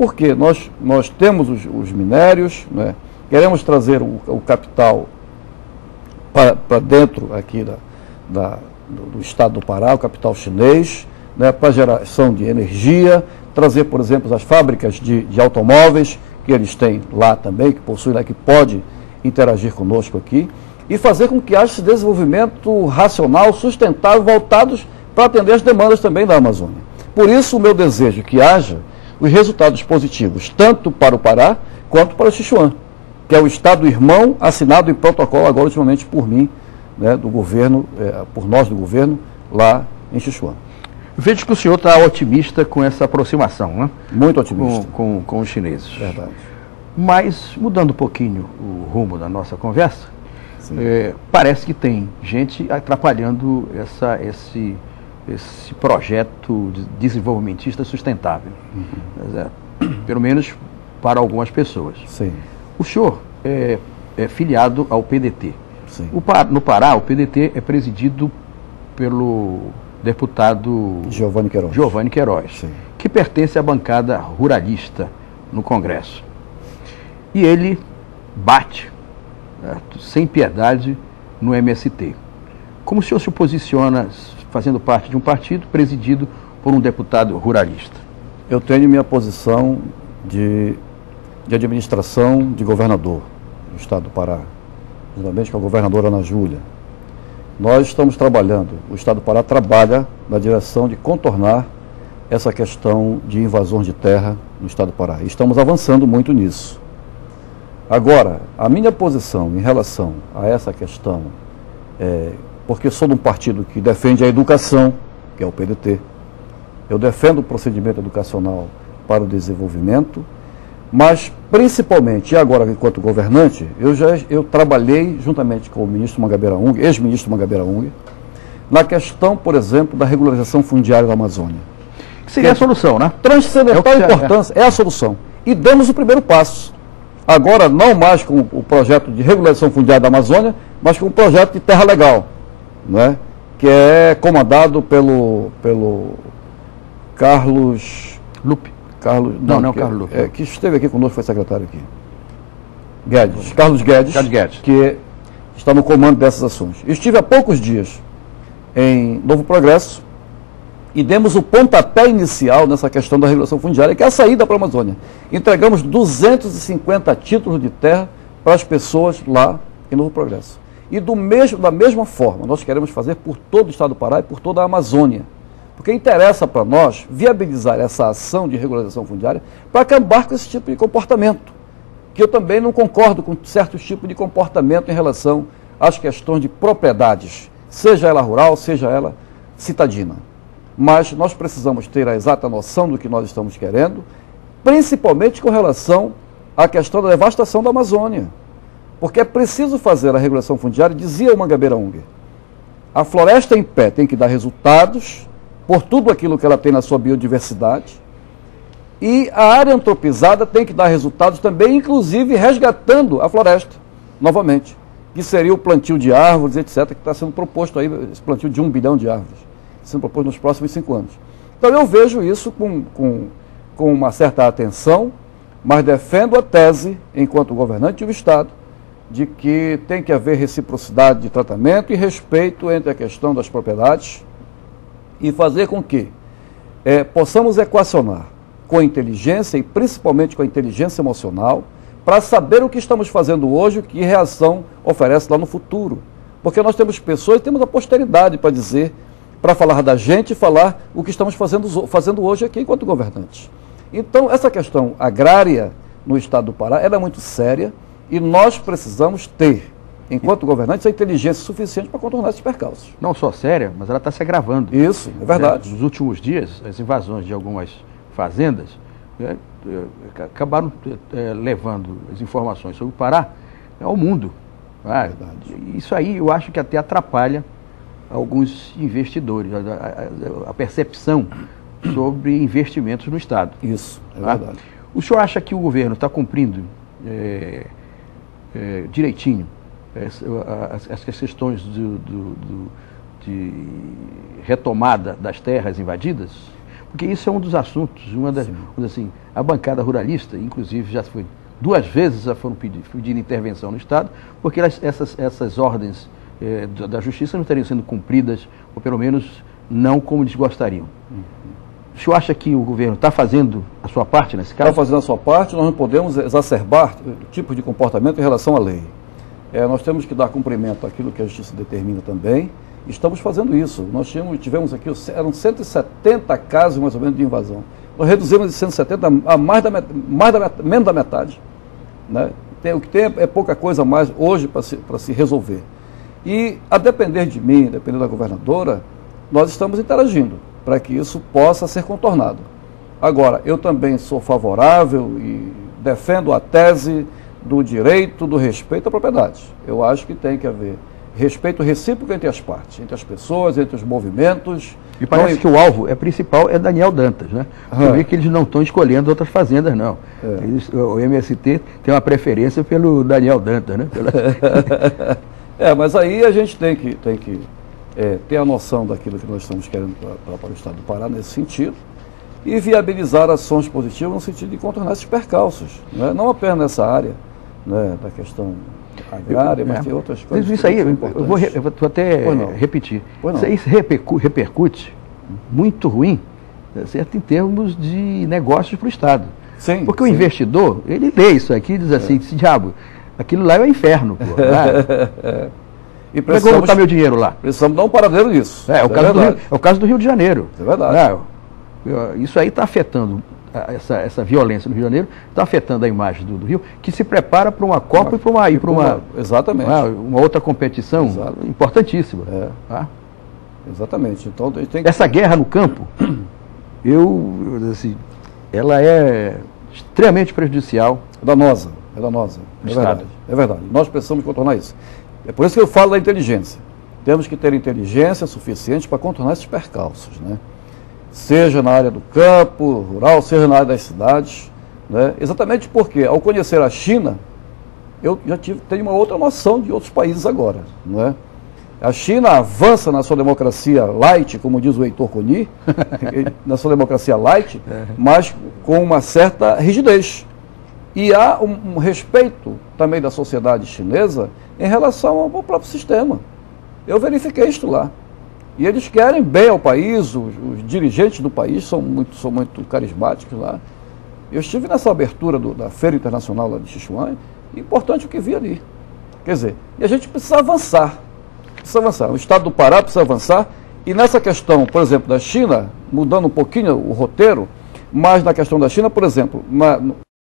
Porque nós temos os minérios, né? Queremos trazer o capital para dentro aqui do estado do Pará, o capital chinês, né? Para geração de energia, trazer, por exemplo, as fábricas de automóveis, que eles têm lá também, que possuem lá, que pode interagir conosco aqui, e fazer com que haja esse desenvolvimento racional, sustentável, voltados para atender as demandas também da Amazônia. Por isso, o meu desejo é que haja os resultados positivos, tanto para o Pará, quanto para o Sichuan, que é o Estado irmão assinado em protocolo agora, ultimamente, por mim, né, do governo, por nós do governo, lá em Sichuan. Vejo que o senhor está otimista com essa aproximação, né? Muito otimista. Com os chineses. Verdade. Mas, mudando um pouquinho o rumo da nossa conversa, parece que tem gente atrapalhando esse projeto desenvolvimentista sustentável. Pelo menos para algumas pessoas. Sim. O senhor é filiado ao PDT. Sim. No Pará, o PDT é presidido pelo deputado Giovanni Queiroz, Sim. Que pertence à bancada ruralista no Congresso. E ele bate, sem piedade, no MST. Como o senhor se posiciona fazendo parte de um partido presidido por um deputado ruralista? Eu tenho minha posição de administração de governador do estado do Pará, juntamente com a governadora Ana Júlia. Nós estamos trabalhando, o estado do Pará trabalha na direção de contornar essa questão de invasões de terra no estado do Pará. E estamos avançando muito nisso. Agora, a minha posição em relação a essa questão, porque eu sou de um partido que defende a educação, que é o PDT, eu defendo o procedimento educacional para o desenvolvimento, mas principalmente, e agora enquanto governante, eu trabalhei juntamente com o ministro Mangabeira Unger, ex-ministro Mangabeira Unger, na questão, por exemplo, da regularização fundiária da Amazônia. Que seria a solução, né? Transcendental importância, é a solução. E demos o primeiro passo. Agora, não mais com o projeto de regularização fundiária da Amazônia, mas com o projeto de terra legal, né? Que é comandado pelo Carlos Lupe. Carlos Lupe. Que esteve aqui conosco, foi secretário aqui. Carlos Guedes, que está no comando dessas ações. Estive há poucos dias em Novo Progresso e demos o pontapé inicial nessa questão da regulação fundiária, que é a saída para a Amazônia. Entregamos 250 títulos de terra para as pessoas lá em Novo Progresso. E da mesma forma, nós queremos fazer por todo o estado do Pará e por toda a Amazônia. Porque interessa para nós viabilizar essa ação de regularização fundiária para acabar com esse tipo de comportamento. Que eu também não concordo com certos tipos de comportamento em relação às questões de propriedades, seja ela rural, seja ela citadina. Mas nós precisamos ter a exata noção do que nós estamos querendo, principalmente com relação à questão da devastação da Amazônia. Porque é preciso fazer a regulação fundiária, dizia o Mangabeira Unger. A floresta em pé tem que dar resultados por tudo aquilo que ela tem na sua biodiversidade, e a área antropizada tem que dar resultados também, inclusive resgatando a floresta, novamente, que seria o plantio de árvores, etc., que está sendo proposto aí, esse plantio de 1 bilhão de árvores, sendo proposto nos próximos 5 anos. Então eu vejo isso com uma certa atenção, mas defendo a tese, enquanto governante do Estado, de que tem que haver reciprocidade de tratamento e respeito entre a questão das propriedades, e fazer com que possamos equacionar com a inteligência e principalmente com a inteligência emocional para saber o que estamos fazendo hoje e que reação oferece lá no futuro. Porque nós temos pessoas e temos a posteridade para dizer, para falar da gente e falar o que estamos fazendo hoje aqui enquanto governantes. Então, essa questão agrária no estado do Pará ela é muito séria e nós precisamos ter, enquanto governantes, a inteligência suficiente para contornar esses percalços. Não só séria, mas ela está se agravando. Isso, é verdade. Nos últimos dias, as invasões de algumas fazendas acabaram levando as informações sobre o Pará ao mundo. Isso aí eu acho que até atrapalha alguns investidores, a percepção sobre investimentos no Estado. Isso, é verdade. O senhor acha que o governo está cumprindo direitinho as questões de retomada das terras invadidas? porque isso é um dos assuntos, assim, a bancada ruralista, inclusive, já foi 2 vezes já foram pedir intervenção no Estado, porque essas ordens da Justiça não estariam sendo cumpridas, ou pelo menos não como eles gostariam. O senhor acha que o governo está fazendo a sua parte nesse caso? Está fazendo a sua parte, nós não podemos exacerbar tipos de comportamento em relação à lei. Nós temos que dar cumprimento àquilo que a Justiça determina também. Estamos fazendo isso. Nós tivemos aqui, eram 170 casos mais ou menos de invasão. Nós reduzimos de 170 a menos da metade. Né? O que tem é pouca coisa mais hoje para se resolver. E a depender de mim, a depender da governadora, nós estamos interagindo para que isso possa ser contornado. Agora, eu também sou favorável e defendo a tese do direito, do respeito à propriedade. Eu acho que tem que haver respeito recíproco entre as partes, entre as pessoas, entre os movimentos. E parece que o alvo principal é Daniel Dantas, né? Eu vi que eles não estão escolhendo outras fazendas, não. O MST tem uma preferência pelo Daniel Dantas, né? Mas aí a gente tem que ter a noção daquilo que nós estamos querendo para o Estado do Pará nesse sentido e viabilizar ações positivas no sentido de contornar esses percalços, né? Não apenas nessa área, né, da questão agrária, mas tem outras coisas. Mas isso aí, eu vou até repetir. Isso aí repercute muito ruim, certo, em termos de negócios para o Estado. Sim, porque o investidor, ele lê isso aqui e diz assim, esse diabo, aquilo lá é o inferno, pô. E como é que eu vou botar meu dinheiro lá? Precisamos dar um paradeiro nisso. É o caso do Rio de Janeiro. É verdade. Isso aí está afetando, essa violência no Rio de Janeiro, está afetando a imagem do Rio, que se prepara para uma Copa e para uma exatamente. Uma outra competição importantíssima. Exatamente. Então, tem que... Essa guerra no campo, ela é extremamente prejudicial. É danosa. É verdade. Nós precisamos contornar isso. É por isso que eu falo da inteligência. Temos que ter inteligência suficiente para contornar esses percalços, né? Seja na área do campo, rural, seja na área das cidades, né? Exatamente porque, ao conhecer a China, eu já tenho uma outra noção de outros países agora, não é? A China avança na sua democracia light, como diz o Heitor Coni, na sua democracia light, mas com uma certa rigidez. E há um respeito também da sociedade chinesa em relação ao próprio sistema. Eu verifiquei isto lá. E eles querem bem ao país, os dirigentes do país são muito carismáticos lá. Eu estive nessa abertura da Feira Internacional lá de Sichuan, e importante o que vi ali. Quer dizer, e a gente precisa avançar. O Estado do Pará precisa avançar. E nessa questão, por exemplo, da China, mudando um pouquinho o roteiro, mas na questão da China, por exemplo,